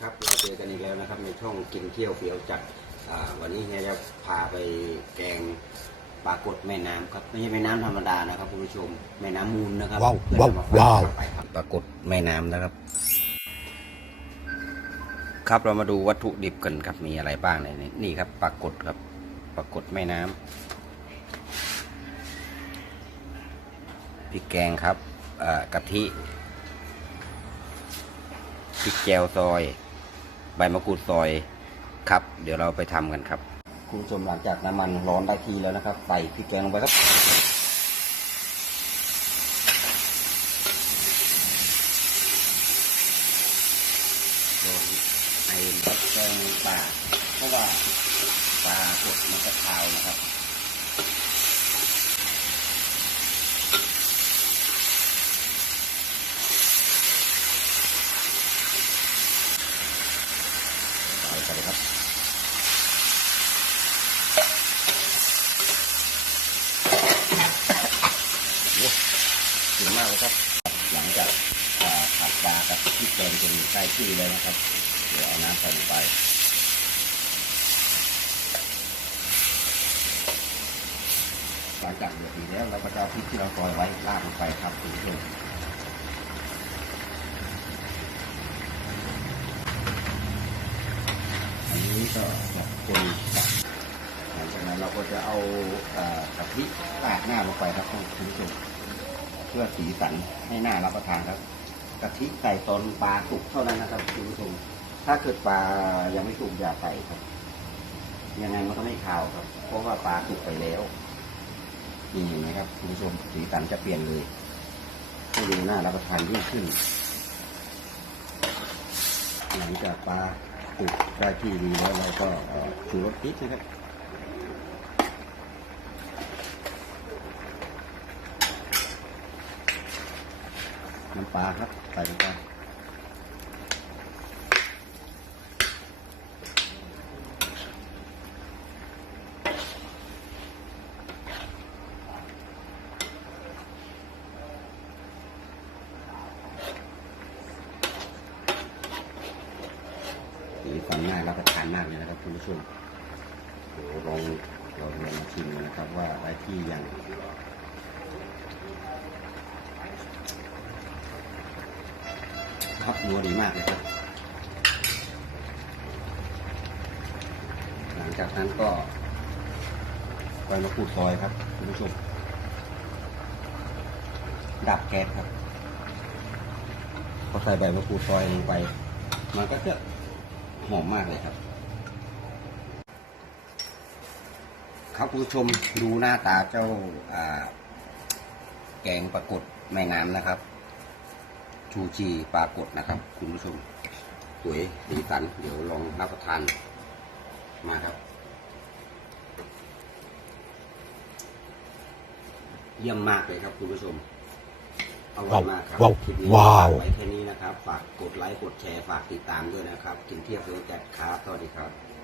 ครับเราเจอกันอีกแล้วนะครับ ในช่องกินเที่ยวเฟียวจัดอ่าวันนี้เฮียจะพาไปแกงปลากดแม่น้ำครับไม่ใช่แม่น้ำธรรมดานะครับคุณผู้ชมแม่น้ำมูลนะครับว้าวเพื่อนเอมฝกว้าวไปครับปลากดแม่น้ำนะครับ ครับเรามาดูวัตถุดิบกันครับมีอะไรบ้างในนี้นี่ครับปลากดครับปลากดแม่น้ำพริกแกงครับอ่ากะทิพริกแจวซอย ใบมะกรูดซอยครับ เดี๋ยวเราไปทำกันครับ คุณผู้ชมหลังจากน้ำมันร้อนได้ที่แล้วนะครับ ใส่พริกแกงลงไปครับโดนไอ้พริกแกงป่าเพราะว่าปลาสดมันจะขาวนะครับ ใส่ครับโอ้เก่งมากเลยครับ หลังจากผัดปลากับพริกแกงจนใกล้ที่เลยนะครับ เดี๋ยวเอาน้ำใส่ลงไปหลังจากเดือดดีแล้วเราก็จะเอาพริกที่เราซอยไว้ราดลงไปครับคุณผู้ชม อันนี้ ก็จะคนหลังจากนั้นเราก็จะเอาอกะทิราดหน้าลงไปครับคุณผู้ชมเพื่อสีสันให้หน้ารับประทานครับกะทิใส่ตอนปลาสุกเท่านั้นนะครับคุณผู้ชมถ้าเกิดปลายังไม่สุกอย่าใส่ครับ ยังไงมันก็ไม่ขาวครับ เพราะว่าปลาสุกไปแล้วนี่เห็นไหมครับคุณผู้ชมสีสันจะเปลี่ยนเลยให้ดูหน้ารับประทานยิ่งขึ้น หลังจากปลา ปลูกได้ที่ดีแล้วเราก็เอ่อชูรสพริกนะครับน้ำปลาครับใส่ลงไป สีสันน่ารับประทานมากเลยนะครับคุณผู้ชมเดี๋ยวลองเราลองมาชิมนะครับว่าได้ที่ยังครับนัวดีมากเลยครับ หลังจากนั้นก็ใบมะกรูดซอยครับคุณผู้ชมดับแก๊สครับพอใส่ใบมะกรูดซอยลงไป มันก็จะ หอมมากเลยครับ ครับคุณผู้ชมดูหน้าตาเจ้าอ่าแกงปลากดแม่น้ำนะครับ ชูชีปลากดนะครับ คุณผู้ชมสวยสีสัน เดี๋ยวลองรับประทานมาครับ เยี่ยมมากเลยครับคุณผู้ชมอร่อยมากครับว้าวคลิปนี้ว้าว รับฝากกดไลค์กดแชร์ฝากติดตามด้วยนะครับ กินเที่ยวเพื่อจัดครับสวัสดีครับ